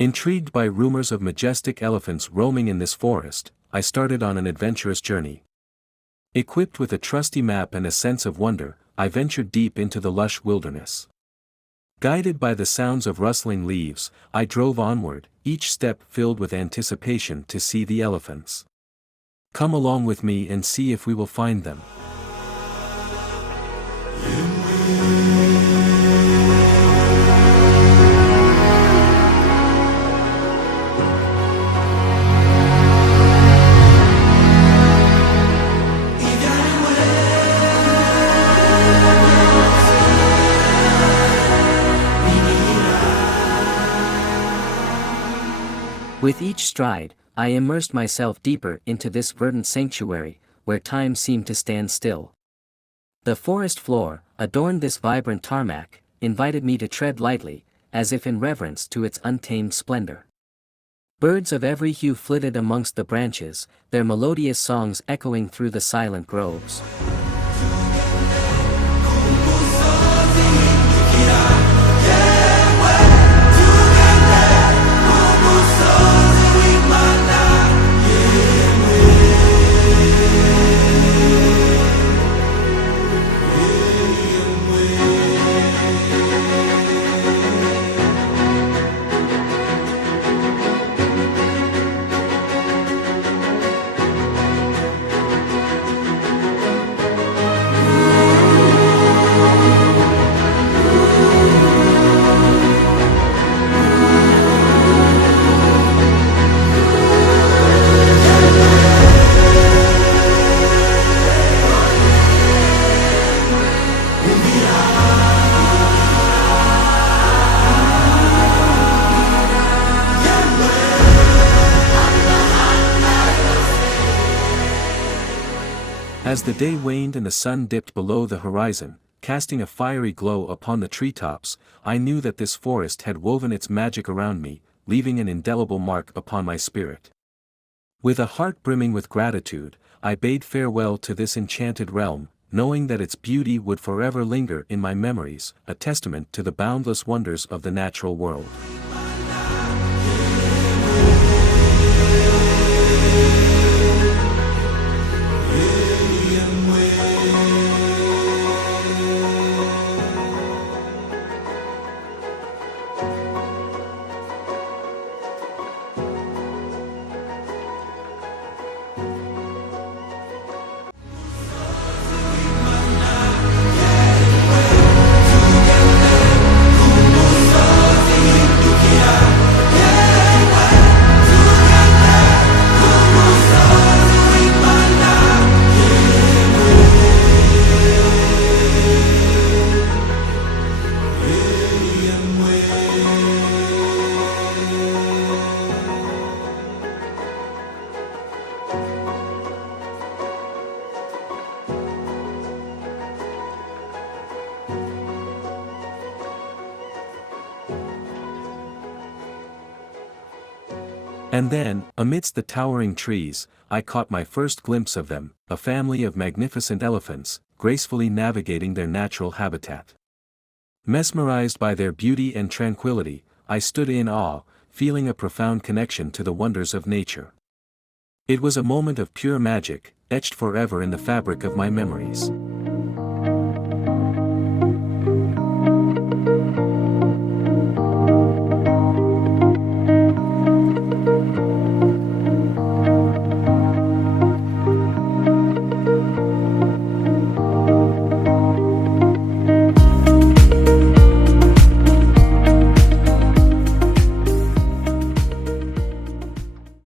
Intrigued by rumors of majestic elephants roaming in this forest, I started on an adventurous journey. Equipped with a trusty map and a sense of wonder, I ventured deep into the lush wilderness. Guided by the sounds of rustling leaves, I drove onward, each step filled with anticipation to see the elephants. Come along with me and see if we will find them. With each stride, I immersed myself deeper into this verdant sanctuary, where time seemed to stand still. The forest floor, adorned this vibrant tarmac, invited me to tread lightly, as if in reverence to its untamed splendor. Birds of every hue flitted amongst the branches, their melodious songs echoing through the silent groves. As the day waned and the sun dipped below the horizon, casting a fiery glow upon the treetops, I knew that this forest had woven its magic around me, leaving an indelible mark upon my spirit. With a heart brimming with gratitude, I bade farewell to this enchanted realm, knowing that its beauty would forever linger in my memories, a testament to the boundless wonders of the natural world. And then, amidst the towering trees, I caught my first glimpse of them, a family of magnificent elephants, gracefully navigating their natural habitat. Mesmerized by their beauty and tranquility, I stood in awe, feeling a profound connection to the wonders of nature. It was a moment of pure magic, etched forever in the fabric of my memories.